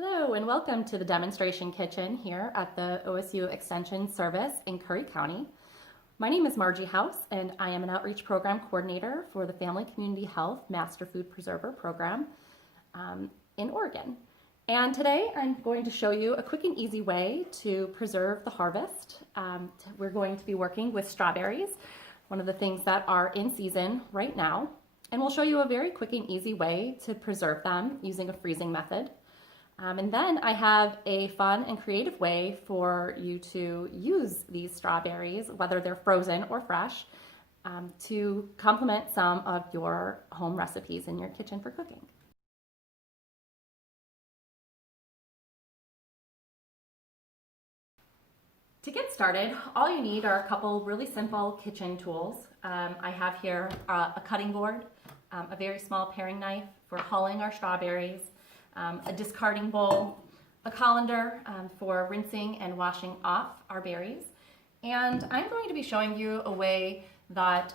Hello and welcome to the demonstration kitchen here at the OSU Extension Service in Curry County. My name is Margie House and I am an outreach program coordinator for the Family Community Health Master Food Preserver program in Oregon. And today I'm going to show you a quick and easy way to preserve the harvest. We're going to be working with strawberries, one of the things that are in season right now. And we'll show you a very quick and easy way to preserve them using a freezing method. And then I have a fun and creative way for you to use these strawberries, whether they're frozen or fresh, to complement some of your home recipes in your kitchen for cooking. To get started, all you need are a couple really simple kitchen tools. I have here a cutting board, a very small paring knife for hulling our strawberries, a discarding bowl, a colander for rinsing and washing off our berries. And I'm going to be showing you a way that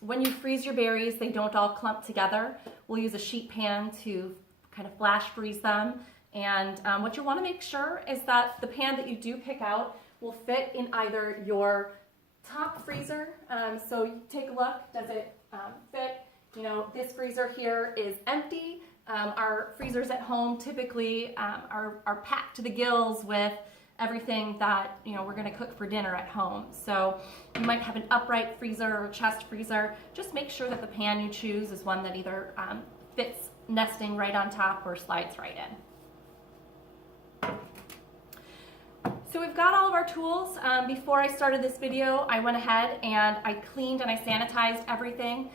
when you freeze your berries, they don't all clump together. We'll use a sheet pan to kind of flash freeze them. And what you want to make sure is that the pan that you do pick out will fit in either your top freezer. So you take a look, does it fit? You know, this freezer here is empty. Our freezers at home typically are packed to the gills with everything that we're going to cook for dinner at home. So you might have an upright freezer or a chest freezer. Just make sure that the pan you choose is one that either fits nesting right on top or slides right in. So we've got all of our tools. Before I started this video, I went ahead and I cleaned and I sanitized everything.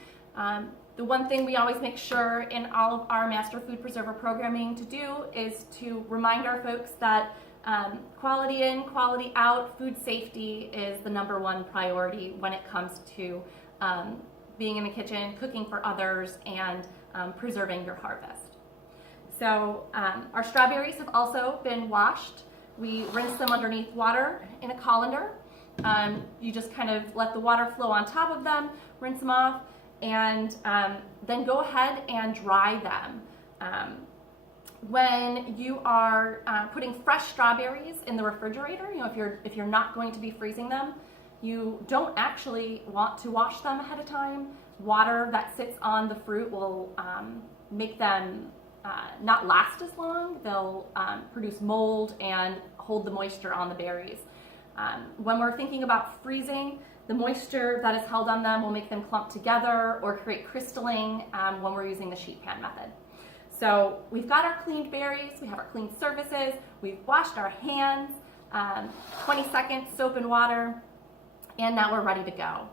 The one thing we always make sure in all of our Master Food Preserver programming to do is to remind our folks that quality in, quality out, food safety is the #1 priority when it comes to being in the kitchen, cooking for others, and preserving your harvest. So our strawberries have also been washed. We rinse them underneath water in a colander. You just kind of let the water flow on top of them, rinse them off, and then go ahead and dry them. When you are putting fresh strawberries in the refrigerator, if you're not going to be freezing them, you don't actually want to wash them ahead of time. Water that sits on the fruit will make them not last as long. They'll produce mold and hold the moisture on the berries. When we're thinking about freezing, the moisture that is held on them will make them clump together or create crystalline when we're using the sheet pan method. So we've got our cleaned berries, we have our cleaned surfaces, we've washed our hands, 20 seconds soap and water, and now we're ready to go.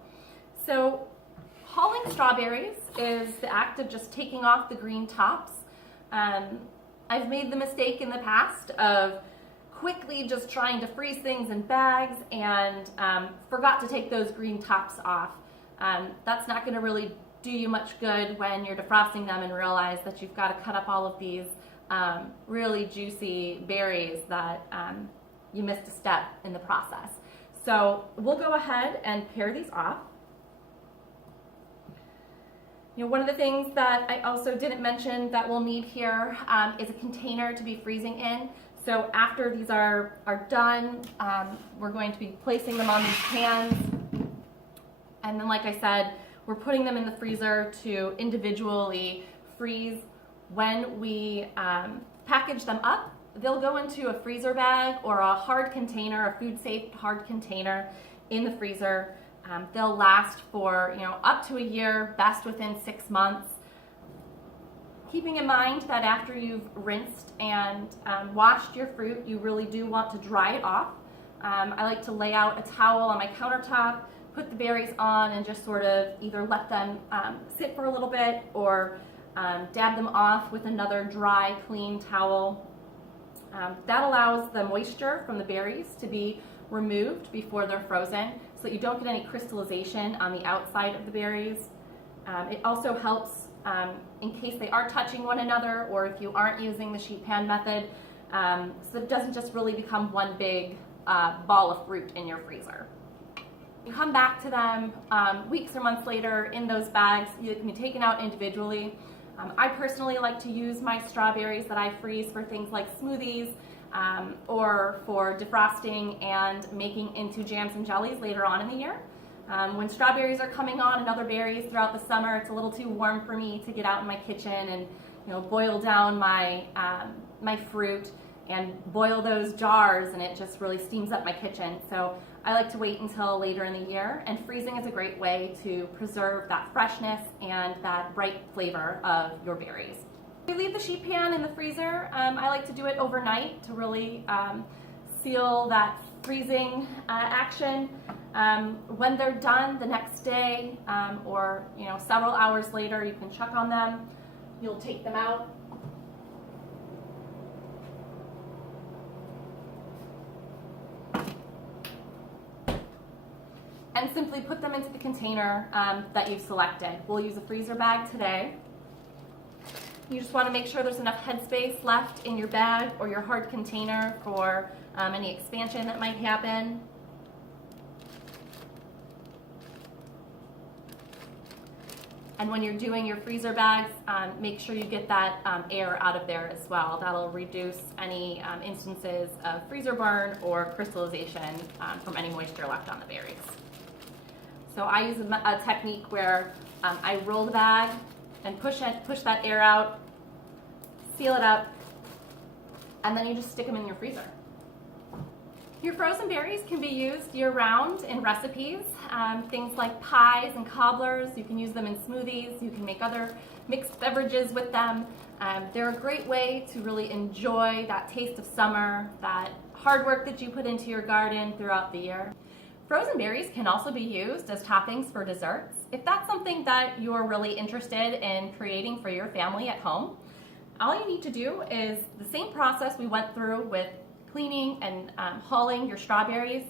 So hulling strawberries is the act of just taking off the green tops. I've made the mistake in the past of quickly just trying to freeze things in bags and forgot to take those green tops off. That's not going to really do you much good when you're defrosting them and realize that you've got to cut up all of these really juicy berries that you missed a step in the process. So we'll go ahead and pare these off. One of the things that I also didn't mention that we'll need here is a container to be freezing in. So after these are done, we're going to be placing them on these pans. And then, like I said, we're putting them in the freezer to individually freeze. When we package them up, they'll go into a freezer bag or a hard container, a food-safe hard container in the freezer. They'll last for up to a year, best within 6 months. Keeping in mind that after you've rinsed and washed your fruit, you really do want to dry it off. I like to lay out a towel on my countertop, put the berries on, and just sort of either let them sit for a little bit or dab them off with another dry, clean towel. That allows the moisture from the berries to be removed before they're frozen so that you don't get any crystallization on the outside of the berries. It also helps in case they are touching one another or if you aren't using the sheet pan method, so it doesn't just really become one big ball of fruit in your freezer. You come back to them weeks or months later in those bags. You can be taken out individually. I personally like to use my strawberries that I freeze for things like smoothies or for defrosting and making into jams and jellies later on in the year. When strawberries are coming on and other berries throughout the summer, it's a little too warm for me to get out in my kitchen and boil down my my fruit and boil those jars, and it just really steams up my kitchen. So I like to wait until later in the year, and freezing is a great way to preserve that freshness and that bright flavor of your berries. We leave the sheet pan in the freezer. I like to do it overnight to really seal that freezing action. When they're done the next day or several hours later, you can check on them. You'll take them out. And simply put them into the container that you've selected. We'll use a freezer bag today. You just want to make sure there's enough headspace left in your bag or your hard container for any expansion that might happen. And when you're doing your freezer bags, make sure you get that air out of there as well. That'll reduce any instances of freezer burn or crystallization from any moisture left on the berries. So I use a technique where I roll the bag and push that air out, seal it up, and then you just stick them in your freezer. Your frozen berries can be used year-round in recipes, things like pies and cobblers. You can use them in smoothies. You can make other mixed beverages with them. They're a great way to really enjoy that taste of summer, that hard work that you put into your garden throughout the year. Frozen berries can also be used as toppings for desserts. If that's something that you're really interested in creating for your family at home, all you need to do is the same process we went through with cleaning and hulling your strawberries,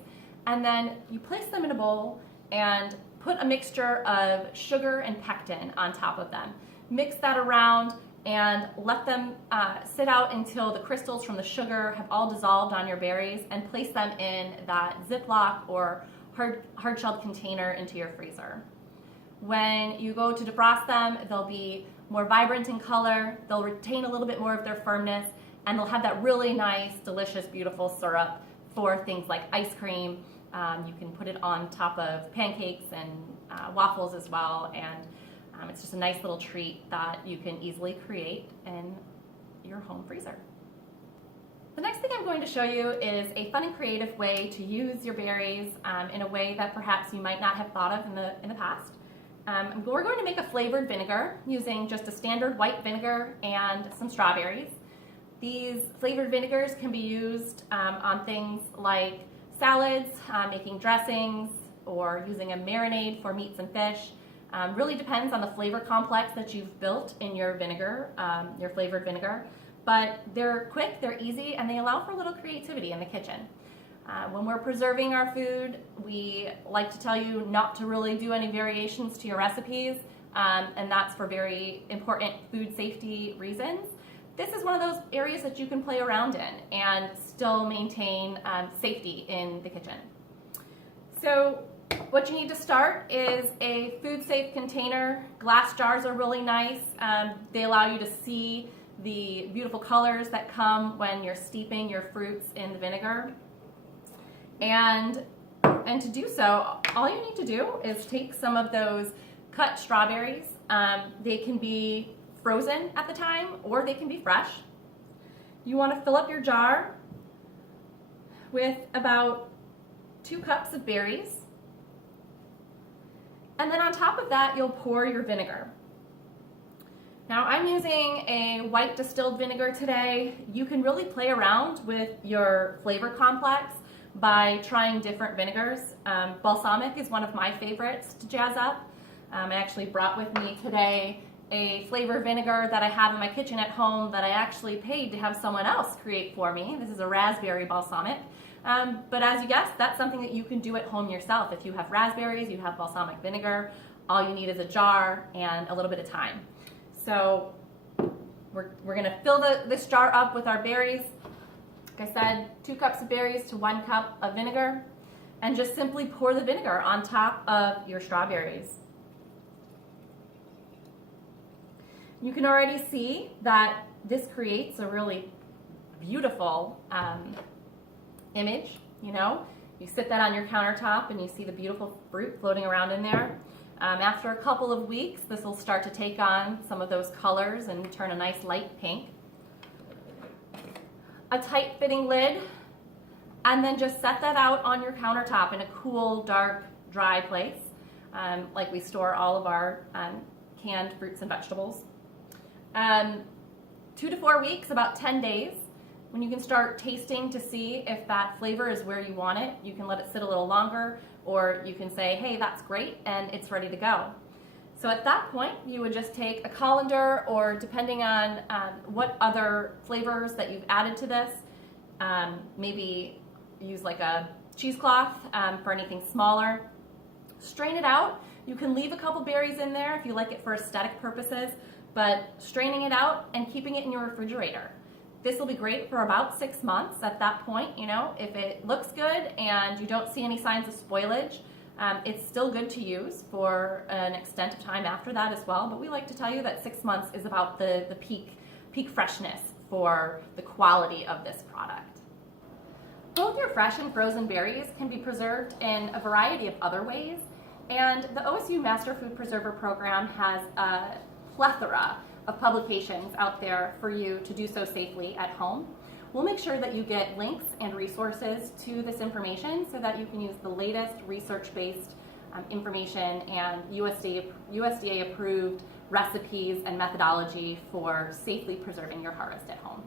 and then you place them in a bowl and put a mixture of sugar and pectin on top of them. Mix that around and let them sit out until the crystals from the sugar have all dissolved on your berries, and place them in that Ziploc or hard-shelled container into your freezer. When you go to defrost them, they'll be more vibrant in color, they'll retain a little bit more of their firmness, and they'll have that really nice, delicious, beautiful syrup for things like ice cream. You can put it on top of pancakes and waffles as well, and it's just a nice little treat that you can easily create in your home freezer. The next thing I'm going to show you is a fun and creative way to use your berries in a way that perhaps you might not have thought of in the past. We're going to make a flavored vinegar using just a standard white vinegar and some strawberries. These flavored vinegars can be used on things like salads, making dressings, or using a marinade for meats and fish. Really depends on the flavor complex that you've built in your vinegar, your flavored vinegar. But they're quick, they're easy, and they allow for a little creativity in the kitchen. When we're preserving our food, we like to tell you not to really do any variations to your recipes, and that's for very important food safety reasons. This is one of those areas that you can play around in and still maintain safety in the kitchen. So what you need to start is a food-safe container. Glass jars are really nice. They allow you to see the beautiful colors that come when you're steeping your fruits in the vinegar. And to do so, all you need to do is take some of those cut strawberries. They can be frozen at the time, or they can be fresh. You want to fill up your jar with about 2 cups of berries. And then on top of that, you'll pour your vinegar. Now I'm using a white distilled vinegar today. You can really play around with your flavor complex by trying different vinegars. Balsamic is one of my favorites to jazz up. I actually brought with me today a flavored vinegar that I have in my kitchen at home that I actually paid to have someone else create for me. This is a raspberry balsamic. But as you guessed, that's something that you can do at home yourself. If you have raspberries, you have balsamic vinegar, all you need is a jar and a little bit of time. So we're gonna fill this jar up with our berries. Like I said, 2 cups of berries to 1 cup of vinegar, and just simply pour the vinegar on top of your strawberries. You can already see that this creates a really beautiful image. You know, you sit that on your countertop and you see the beautiful fruit floating around in there. After a couple of weeks, this will start to take on some of those colors and turn a nice light pink. A tight fitting lid, and then just set that out on your countertop in a cool, dark, dry place, like we store all of our canned fruits and vegetables. 2 to 4 weeks, about 10 days, when you can start tasting to see if that flavor is where you want it. You can let it sit a little longer, or you can say, hey, that's great, and it's ready to go. So at that point, you would just take a colander, or depending on what other flavors that you've added to this, maybe use like a cheesecloth for anything smaller. Strain it out. You can leave a couple berries in there if you like it for aesthetic purposes, but straining it out and keeping it in your refrigerator. This will be great for about 6 months. At that point, you know, if it looks good and you don't see any signs of spoilage, it's still good to use for an extent of time after that as well. But we like to tell you that 6 months is about the peak freshness for the quality of this product. Both your fresh and frozen berries can be preserved in a variety of other ways, and the OSU Master Food Preserver Program has a plethora of publications out there for you to do so safely at home. We'll make sure that you get links and resources to this information so that you can use the latest research-based information and USDA approved recipes and methodology for safely preserving your harvest at home.